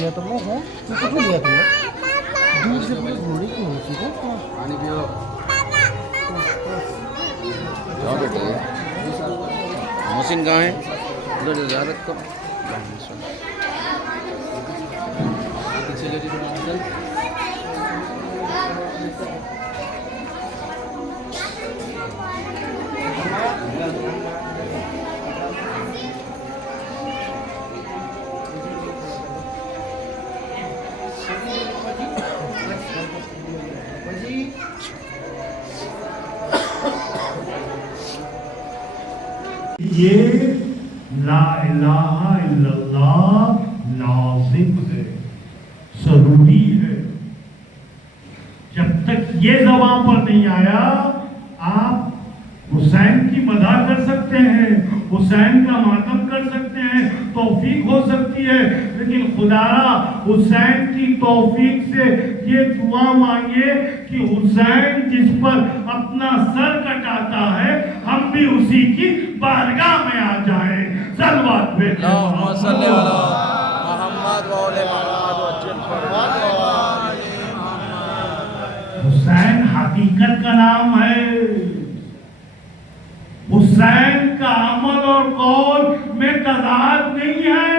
दिया तुमने है? किसको दिया तुमने? दूध से पूरी घोड़ी की नहीं थी क्या? पानी पियो। जाओ बेटे। मशीन कहाँ है? उधर ज़्यारत को। पीछे ले लीजिए चल। ये ला इलाहा इल्लल्लाह लाजिम है, जरूरी है। जब तक ये ज़बान पर नहीं आया, आप हुसैन की मदह कर सकते हैं, हुसैन का मातम कर सकते हैं, तौफीक हो सकती है, लेकिन खुदारा हुसैन की तौफीक से ये दुआ मांगे कि हुसैन जिस पर अपना सर कटाता है, हम भी उसी की बारगाह में आ जाएं। सलवात भेजें। अल्लाहुम्मा सल्ली अला मुहम्मद व आले मुहम्मद वज्जल हुसैन हकीकत का नाम है। हुसैन का अमल और कौल में तज़ाद नहीं है।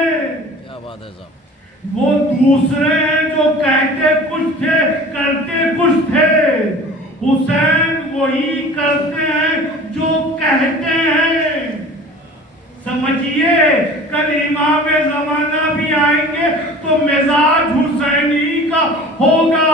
क्या बात है साहब। वो दूसरे हैं जो कहते कुछ थे, करते कुछ थे। हुसैन वही करते हैं जो कहते हैं। समझिए, कल इमाम ज़माना भी आएंगे तो मिजाज हुसैनी का होगा।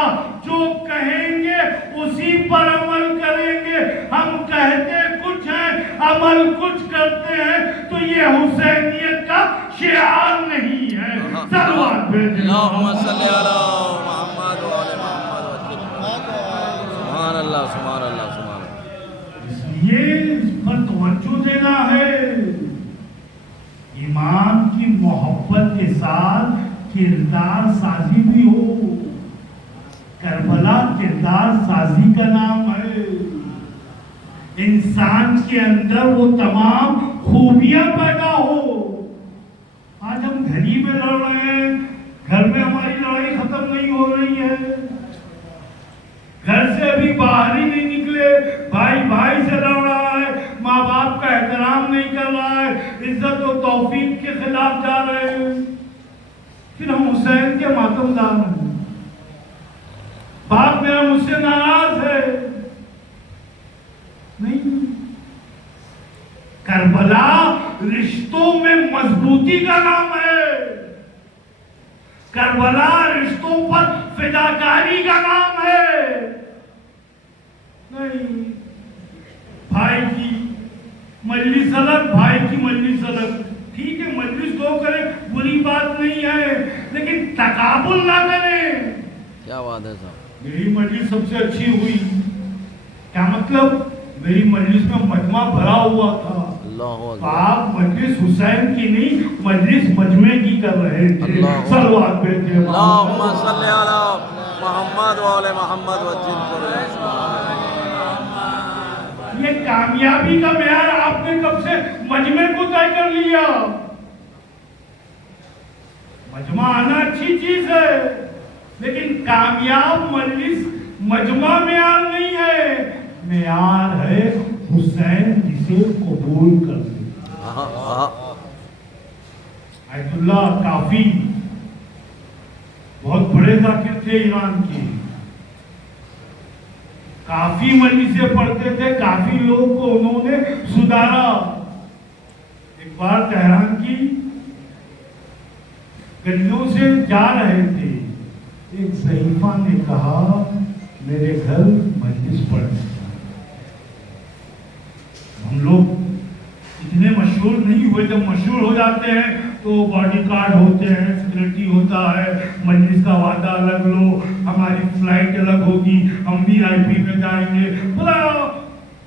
जो कहेंगे उसी पर अमल करेंगे। हम कहते कुछ हैं, अमल कुछ करते हैं, तो ये हुसैनियत का शिआर नहीं है। सलवात भेजें। अल्लाहुम्मा सल्ली अला मुहम्मद व आले मुहम्मद वज्जल। सुभान अल्लाह, सुभान अल्लाह, सुभान अल्लाह। इसलिए इस पर तवज्जो देना है। ईमान की मोहब्बत के साथ किरदार साजी भी हो। करबला किरदार साजी का नाम है। इंसान के अंदर वो तमाम खूबियां पैदा हो। आज हम घर ही में लड़ रहे हैं, घर में हमारी लड़ाई खत्म नहीं हो रही है। घर से अभी बाहर ही नहीं निकले, भाई भाई से लड़ रहा है, माँ बाप का एहतराम नहीं कर रहा है, इज्जत और तौफीक के खिलाफ जा रहे हैं। फिर हम हुसैन के मातमदार हैं। बाप मेरा मुझसे नाराज है नहीं। करबला रिश्तों में मजबूती का नाम है। करबला रिश्तों पर फिदाकारी का नाम है। नहीं, भाई की मजलिस अलग, भाई की मजलिस अलग। ठीक है, मजलिस दो करें, बुरी बात नहीं है, लेकिन तकाबुल ना करें। क्या बात है साहब। मेरी मजलिस सबसे अच्छी हुई। क्या मतलब? मेरी मजलिस में मजमा भरा हुआ था। अल्लाहु अकबर। आप मजलिस हुसैन की नहीं, मजलिस मजमे की कर रहे थे। सलवात भेजें। अल्लाहुम्मा सल्ली अला मुहम्मद व आले मुहम्मद वज्जल। ये कामयाबी का मेयार आपने कब से मजमे को तय कर लिया? मजमा आना अच्छी चीज है, लेकिन कामयाब मजलिस मजमा मेयार नहीं है। मेयार है हुसैन जिसे कबूल कर ले। आयतुल्लाह काफी बहुत बड़े जाकिर थे ईरान के। काफी मजलिसें पढ़ते थे, काफी लोग को उन्होंने सुधारा। एक बार तेहरान की गलियों से जा रहे थे, एक ज़ईफ़ा ने कहा मेरे घर मजलिस पढ़ने। हम लोग इतने मशहूर नहीं हुए। जब मशहूर हो जाते हैं तो बॉडीगार्ड होते हैं, सिक्योरिटी होता है, मजलिस का वादा अलग लो, हमारी फ्लाइट अलग होगी, हम VIP में जाएंगे। बोला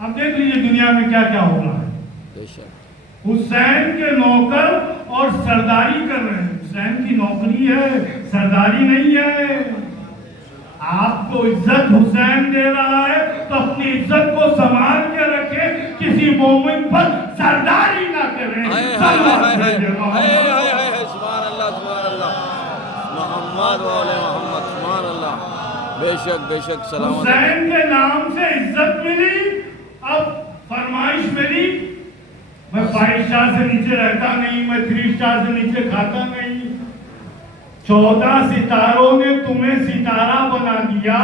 अब देख लीजिए दुनिया में क्या क्या हो रहा है। हुसैन के नौकर और सरदारी कर रहे हैं। हुसैन की नौकरी है, सरदारी नहीं है। आपको इज्जत हुसैन दे रहा है तो अपनी इज्जत को संभाल के रखे, किसी मोमिन पर सरदारी ना करें। सुभान अल्लाह, सुभान अल्लाह। محمد و آل محمد سبحان اللہ بے شک سلامت حسین کے نام سے عزت ملی. اب فرمائش میری, میں 5 اسٹار سے نیچے رہتا نہیں, میں 3 اسٹار سے نیچے کھاتا نہیں. 14 ستاروں نے تمہیں ستارہ بنا دیا,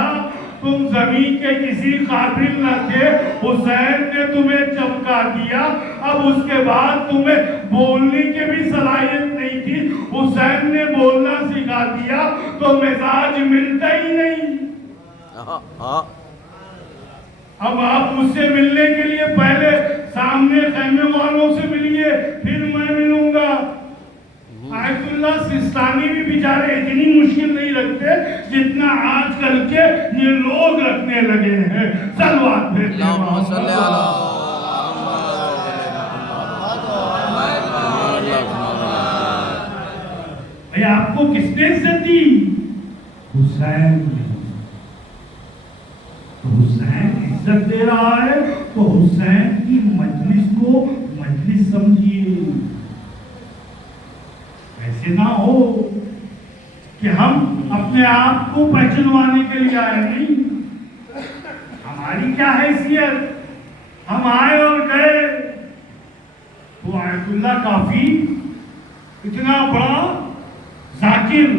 تم زمین کے کسی قابل نہ تھے, حسین نے تمہیں چمکا دیا. اب اس کے بعد تمہیں بولنے کی بھی صلاحیت نہیں تھی, حسین نے بولنا سکھا دیا, تو مزاج ملتا ہی نہیں. اب آپ مجھ سے ملنے کے لیے پہلے سامنے خیمے والوں سے ملیے, پھر میں ملوں گا. آیت اللہ سستانی بھی بیچارے اتنی مشکل نہیں رکھتے جتنا آج کل کے یہ لوگ رکھنے لگے ہیں. صلوات بھیجتے ہیں. اللہم صلی علی بھئی آپ کو کس نے عزت دی؟ حسین نے. تو حسین عزت دے رہا ہے تو حسین کی مجلس کو مجلس سمجھیے. ایسے نہ ہو کہ ہم اپنے آپ کو پہچنوانے کے لیے آئے. نہیں, ہماری کیا حیثیت, ہم آئے اور گئے. تو آیت اللہ کافی اتنا بڑا ذاکر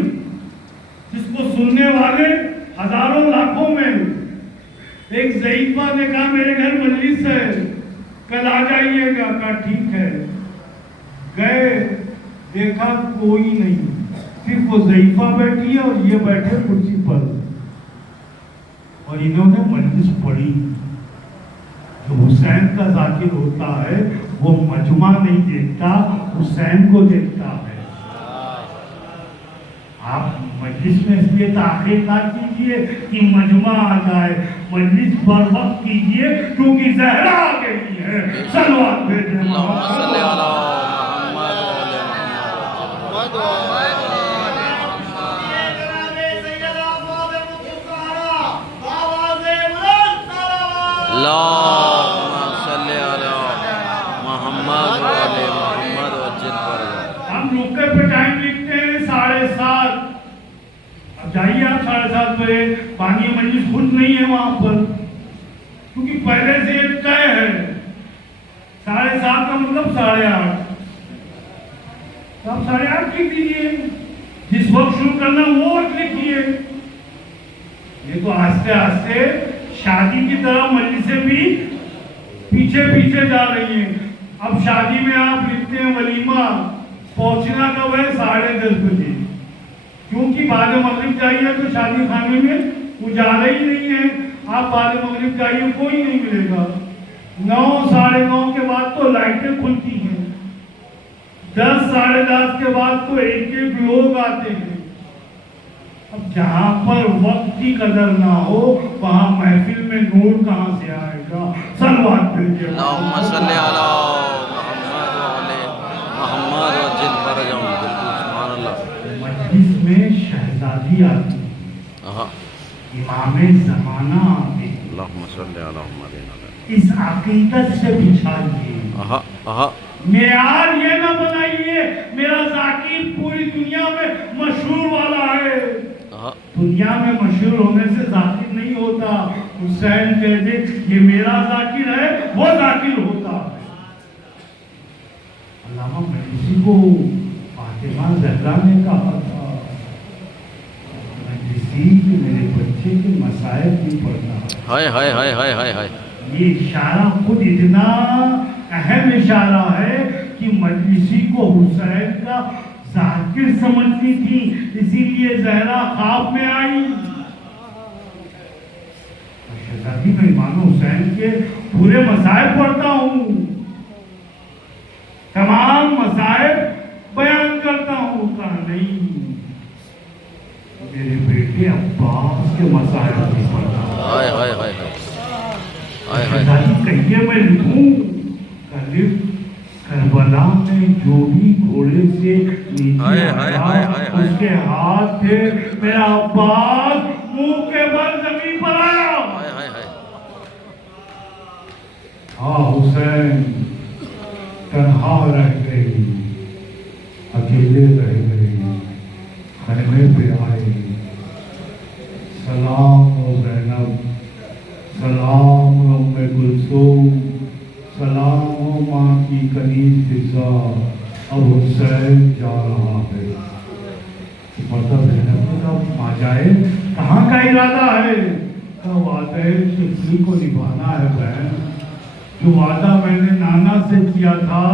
جس کو سننے والے ہزاروں لاکھوں میں. ایک ضعیفہ نے کہا میرے گھر مجلس ہے, کل آ جائیے گا. کہا ٹھیک ہے. گئے, دیکھا کوئی نہیں, صرف وہ ضعیفہ بیٹھی ہے اور یہ بیٹھے کرسی پر, اور انہوں نے مجلس پڑھی. جو حسین کا ذاکر ہوتا ہے وہ مجمع نہیں دیکھتا, حسین کو دیکھتا ہے. آپ مجلس میں اس لیے تاخیر نہ کیجئے کہ مجمع آ جائے, مجلس بر وقت کیجئے کیونکہ زہرا آ گئی ہے. صلوات بھیجیں. اللہم صلی علی محمد و آل اللہم صلی علی محمد و آل محمد وجد فرجہ. ہم رکے پہ ٹائم لکھتے ہیں 7:30. اب جائیے آپ 7:30 بجے, بانی مجلس خود نہیں ہے وہاں پر, کیونکہ پہلے سے ایک طے ہے. 7:30 کا مطلب 8:30. تو آپ 8:30 لکھ دیجیے, جس وقت شروع کرنا وہ وقت لکھیے. یہ تو آہستہ آہستہ شادی کی طرح مجلسیں بھی پیچھے پیچھے جا رہی ہیں. اب شادی میں آپ لکھتے ہیں ولیمہ, پہنچنا کب ہے؟ 10:30 بجے, کیونکہ بعد مغرب جائیے تو شادی خانے میں اجالے ہی نہیں ہے. آپ بعد مغرب جائیے کوئی نہیں ملے گا. 9 ساڑھے 9 کے بعد تو لائٹیں کھلتی ہیں, 10 ساڑھے 10 کے بعد تو ایک ایک لوگ آتے ہیں. اب جہاں پر وقت کی قدر نہ ہو وہاں محفل میں نور کہاں سے آئے گا. صلوات بھیجیے. اللہم صلی علی محمد و آل محمد وجد فرجہ. بالکل سبحان اللہ. مجلس میں شہزادی آتی, امام زمانہ آتے. اللہم صلی علی محمد. اس عقیدت سے بچھائیے. معیار یہ نہ بنائیے میرا ذاکر پوری دنیا میں مشہور والا ہے. دنیا میں مشہور ہونے سے ذاکر نہیں ہوتا. حسین کہہ دے یہ میرا ذاکر ہے, وہ ذاکر ہوتا ہے. علامہ مجلسی کو فاطمہ زہرا نے کہا تھا, مجلسی میرے بچے کے مسائل نہیں پڑھتا. ہائے ہائے ہائے ہائے ہائے ہائے. یہ اشارہ خود اتنا اہم اشارہ ہے کہ مجلسی کو حسین کا ذاکر سمجھتی تھی, اسی لیے زہرا خواب میں آئی. شہزادی میں امام حسین کے پورے مذاہب پڑھتا ہوں, تمام مذاہب بیان کرتا ہوں. کہا نہیں, میرے بیٹے عباس کے مذاہب نہیں پڑھتا. ہائے ہائے ہائے ہائے. شہزادی کہیے میں لکھوں, کربلا میں جو بھی گھوڑے سے نیچے آیا اس کے ہاتھ تھے, میرا عباس منہ کے بل زمین پر آیا. ہاں حسین تنہا رہ گئی, اکیلے رہ گئی, खैमे पे आए। सलाम ओ ज़ैनब, सलाम ओ उम्मे कुलसूम, सलाम ओ माँ की कनीज़ फिज़ा, अब हुसैन जा रहा है। मतलब ज़ैनब ने कहा माँ जाए, कहाँ का इरादा है? कहा वादे शिफली को निभाना है बहन, जो वादा मैंने नाना से किया था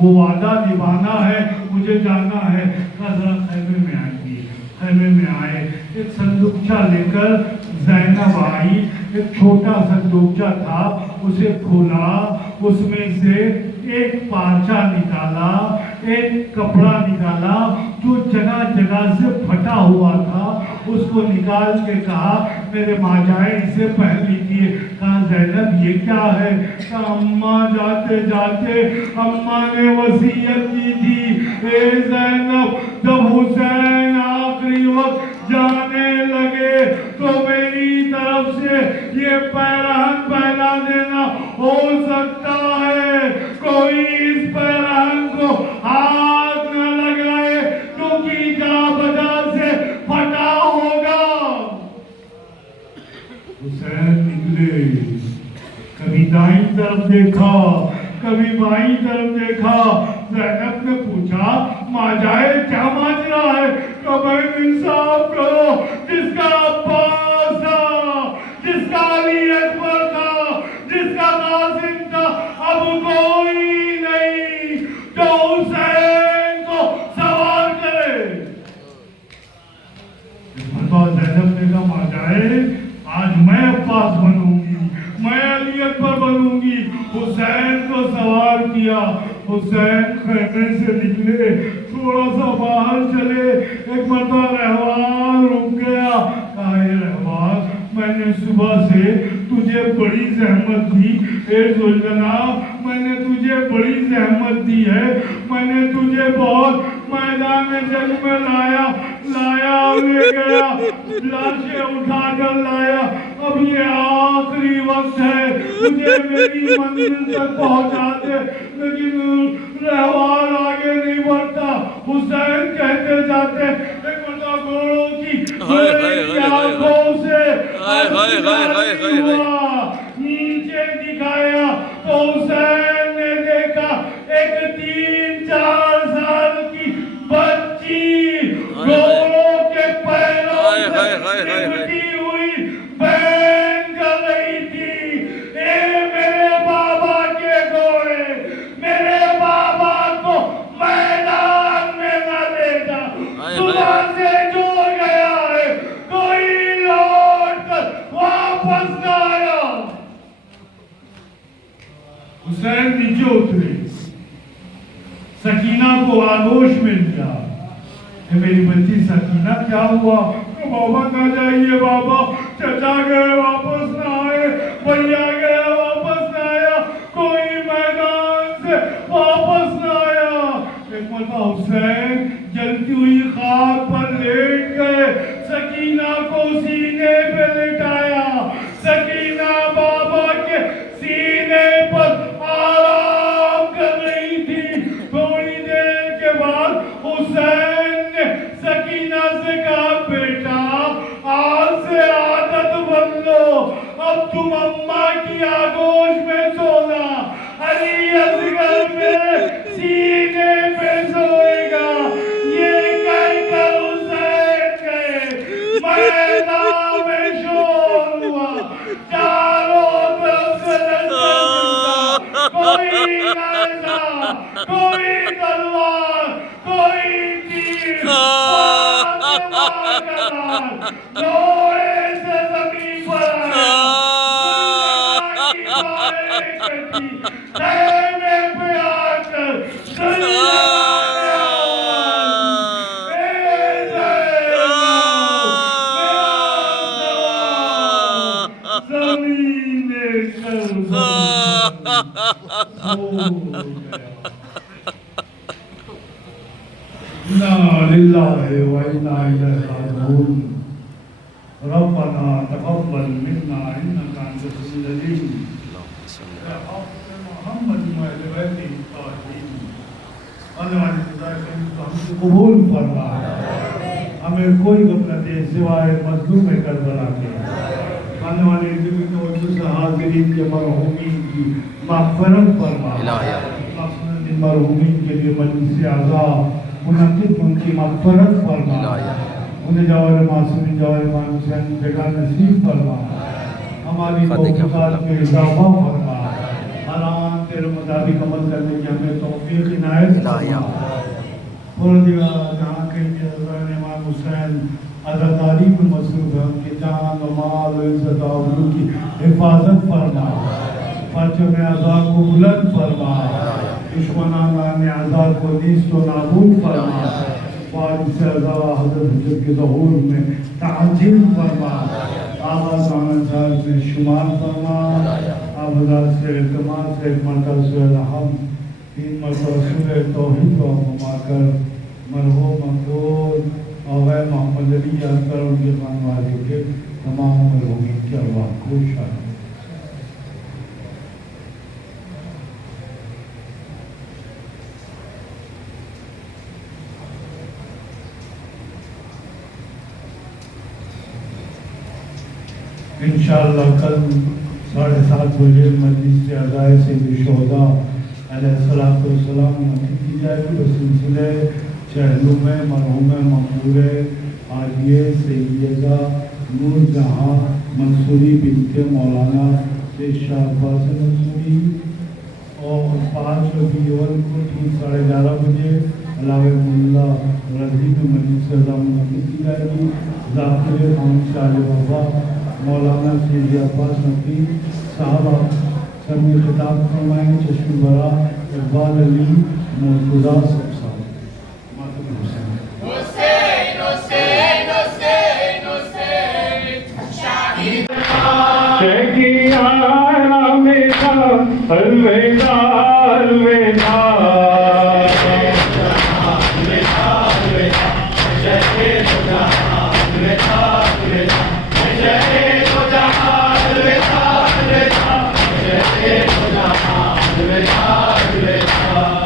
वो वादा निभाना है, मुझे जाना है। कहा जरा खैमे में आएंगी। खैमे में आए, एक संदूकचा लेकर ज़ैनब आई। एक छोटा संदूकचा था, उसे खोला, उसमें से एक पाचा निकाला, एक कपड़ा निकाला जो जगह जगह से फटा हुआ था, उसको निकाल के कहा मेरे माँ जाए इसे पहन लीजिए। कहा ज़ैनब ये क्या है? कहा अम्मा जाते जाते अम्मा ने वसीयत की थी, ए ज़ैनब जब हुसैन आखिरी वक्त जाने लगे तो मेरी तरफ से ये पैरहन पहना देना, हो सकता है कोई इस पैरहन को हाथ न लगाए क्योंकि जा वजह से फटा होगा। हुसैन निकले, कभी दाईं तरफ देखा, कभी बाईं तरफ देखा। ज़ैनब ने पूछा माँ जाए क्या माजरा है? कभी इंसाफ करो, जिसका अब्बास था, जिसका अली अकबर था, जिसका कासिम था, अब कोई नहीं जो हुसैन को सवार करे। ज़ैनब ने कहा माँ जाए आज मैं अब्बास बनूंगी, मैं अली अकबर बनूंगी। हुसैन को सवार किया। हुसैन खैमे से निकले, थोड़ा सा बाहर चले, एक मरतबा रहवार रुक गया। कहा रहवार मैंने सुबह से तुझे बड़ी जहमत दी, ए ज़ुल्जना मैंने तुझे बड़ी जहमत दी है, मैंने तुझे बहुत मैदान जंग में लाया ले गया, लाशें उठा कर लाया, अब ये आखिरी वक्त है, मुझे मेरी मंजिल तक पहुंचा दे। लेकिन रहवार आगे नहीं बढ़ता। हुसैन कहते जाते एक मतलब घोड़ों की आंखों से नीचे दिखाया तो हुसैन ने देखा एक 3-4 साल की बच्ची घोड़ों के पैरों से लिपटी हुई बहन कर रही थी। ए मेरे बाबा के घोड़े, मेरे बाबा को मैदान में न ले जा, सुबह से जो गया है कोई लौट कर वापस न आया। हुसैन नीचे उतरे, सकीना को आगोश में लिया। मेरी बच्ची सकीना क्या हुआ? बाबा ना जाइए बाबा, चचा गए वापस ना आए, भैया गया वापस ना आया, कोई मैदान से वापस ना आया। एक मरतबा हुसैन जलती हुई खाक पर लेट गए, सकीना को सीने पे लेटाया, सकीना बाबा के सीने पर आराम कर रही थी। थोड़ी देर के बाद हुसैन ने सकीना से कहा बेटा आज से आदत बदलो, अब तुम अम्मा की आगोश में सोना, अली असगर में सीने पे सोएगा। ये कहकर हुसैन गए, मैदान में शोर हुआ, चारों तरफ से लश्कर, कोई नेज़ा, कोई तलवार, कोई तीर, लोहे से जमीन पर खैमे पे आकर रब्बना तक़ब्बल मिन्ना इन्नका अंतस समीउल अलीम। मोहम्मद हमसे कबूल फरमा। ہمیں کوئی غفلت ہے سوائے مظلوم کربلا کے آنے والے دن توجہ سے حاضرین کے مرحومین کی مغفرت فرما مرحومین کے لیے مجلس اعضا منعقد ان کی مغفرت فرما انہیں جواہر معصومین جواہر امام حسین جگہ نصیب فرما ہماری توفیقات میں اضافہ فرما ہر آن تیرے مطابق عمل کرنے کی ہمیں توفیق عنایت فرما پردگار جہاں کہیں کہ حضرت امام حسین عزاداری کو مصروف ہے ان کی جان و مال و عزت و آبرو کی حفاظت فرما پرچم عزا کو بلند فرما دشمنان عزا کو نیست و نابود فرما وارث عزا حضرت حجت کے ظہور میں تعجیل فرما آغاز آمن صاحب میں شمار فرما آپ حضرت سے التماس سے ایک مرکز سے الحم تین مرتبہ سورہ توحید و فرما کر مرحوم مقبول اور غیر محمد علی یاد کر ان کے خانوادے کے تمام مرحومین کی ارواح کو شامل انشاءاللہ کل 7:30 بجے مجلس اعضائے سید الشہداء علیہ السلام منعقد کی جائے گی بسلسلے چہلو میں مرحوم مقبول حاجیہ سیدہ نور جہاں منصوری بنت مولانا شاہ عباس منصوری اور 5 ربیع الاول کو ٹھیک 11:30 بجے علاوہ اللہ رضی میں مجلس اعضا منعقد کی جائے گی ذاکر خان شاہ بابا مولانا سید عباس نقی صاحبہ سمی خطاب فرمائیں چشم برا اقبال علی مرتضیٰ سب صاحب ماتم حسین حسین حسین حسین شاہد شہی آرام کا الوداع الوداع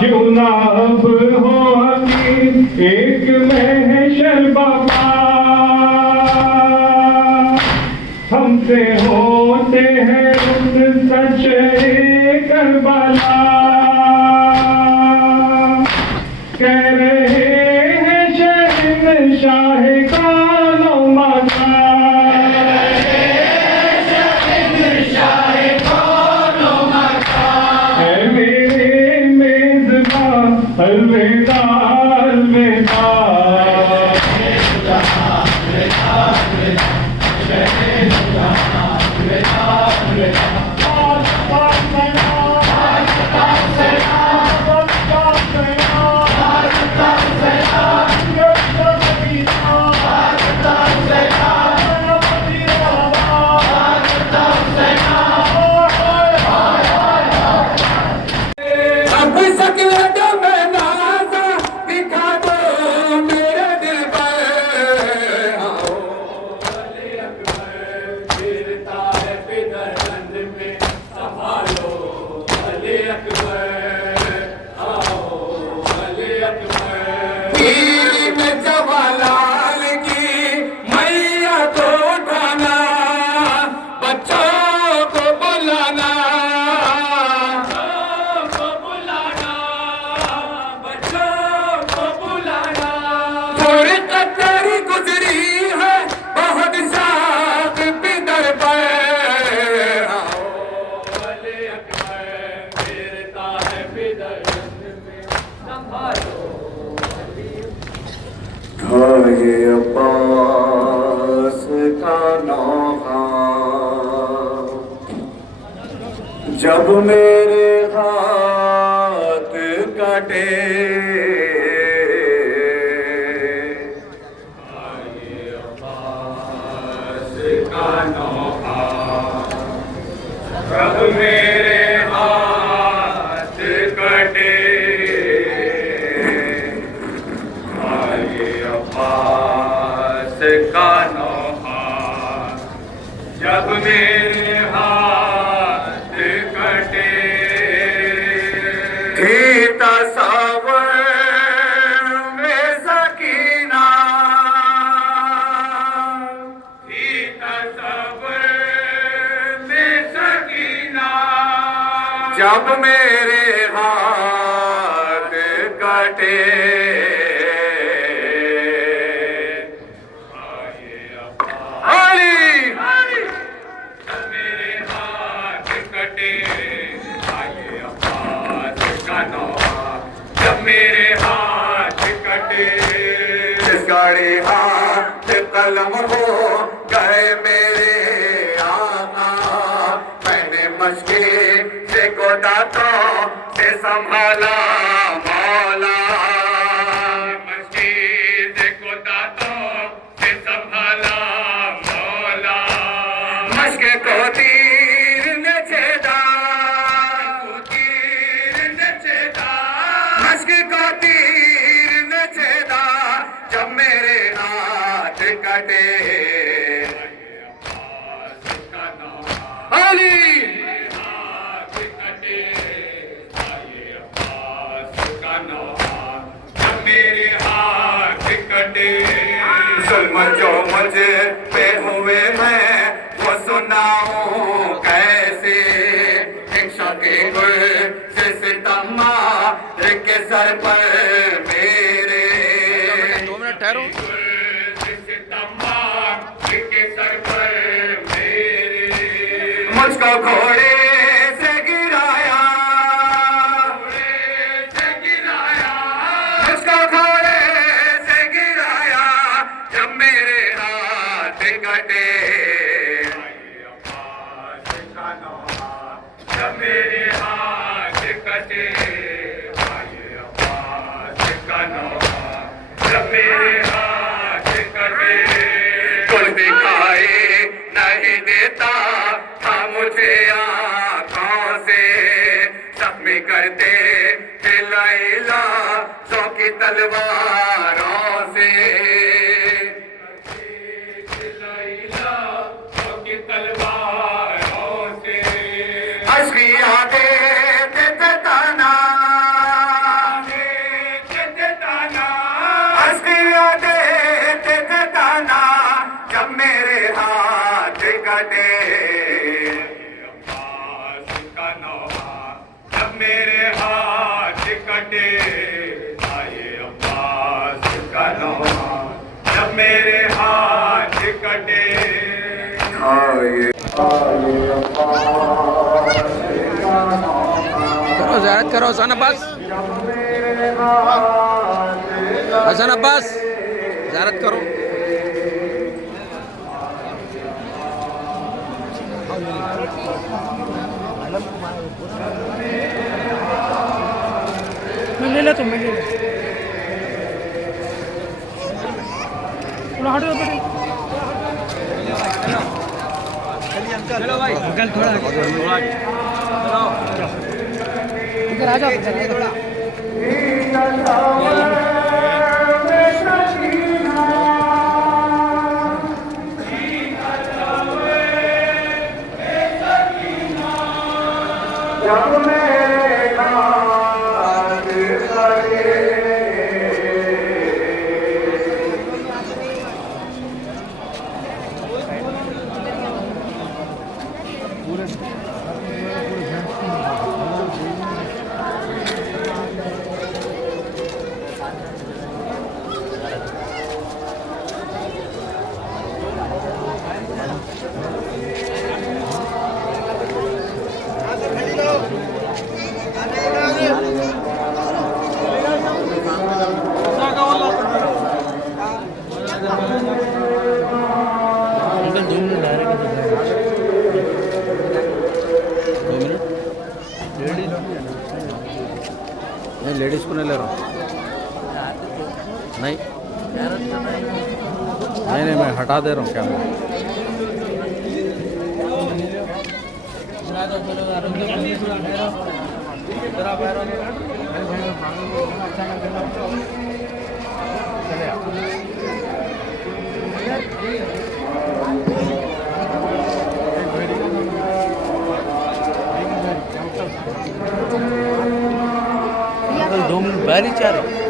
کیوں نہ اب ہوگی ایک محشر بابا ہم سے ہوتے ہیں اس سچے کربلا کہہ رہے ہیں شہنشاہ کون و مکان الوداع عباس کا نوحہ جب میرے ہاتھ کٹے عباس کا نوحہ جب میرے ہاتھ کٹے عباس کا نوحہ جب میرے ہاتھ کٹے تھی تصور میں سکینہ जब मेरे हाथ कटे मेरे हाथ कटे आए अब्बास का नौहा जब मेरे हाथ कटे गाड़ी हाथ कलम हो गए मेरे आका मैंने मस्की से को दांतों से संभाला मौला मस्की से को दांतों से संभाला मौला मस्क को तीर ने छेदा मस्क को तीर ने छेदा जब मेरे हाथ कटे अली हाथ कटे का नौहा जब मेरे हाथ कटे जुल्म जो मुझे पे हुए मैं वो सुनाऊं कैसे एक शौकी गुल से सितम्मा के सर पर मेरे 2 मिनट ठहरो सितम्मा के सर पर मेरे मुझको घोड़े से गिराया मुझको घोड़े से गिराया जब मेरे हाथ कटे जब मेरे हाथ कटे जब मेरे हाथ कटे कुछ दिखाई नहीं देता था मुझे आँखों से जख्मी करते लैला सौ की तलवारों से लैला सौ की तलवारों से अश्किया देते थे ताना अश्किया देते थे ताना जब मेरे हाथ कटे जब मेरे हाथ कटे आए अब्बास का नौहा जब मेरे हाथ कटे करो ज़ियारत करो हसन अब्बास ज़ियारत करो मैं ले लेता हूँ मैं ले लेता हूँ हटो बेटे चलो भाई अंकल थोड़ा इधर आ जाओ थोड़ा नहीं लेडीज को नहीं ले रहा हूँ नहीं नहीं मैं हटा दे रहा हूँ कैमरा दो मिनट बाहर ही चाह रहे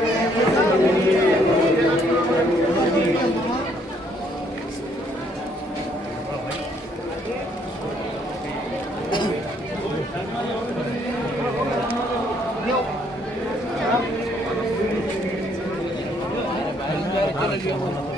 انشاءاللہ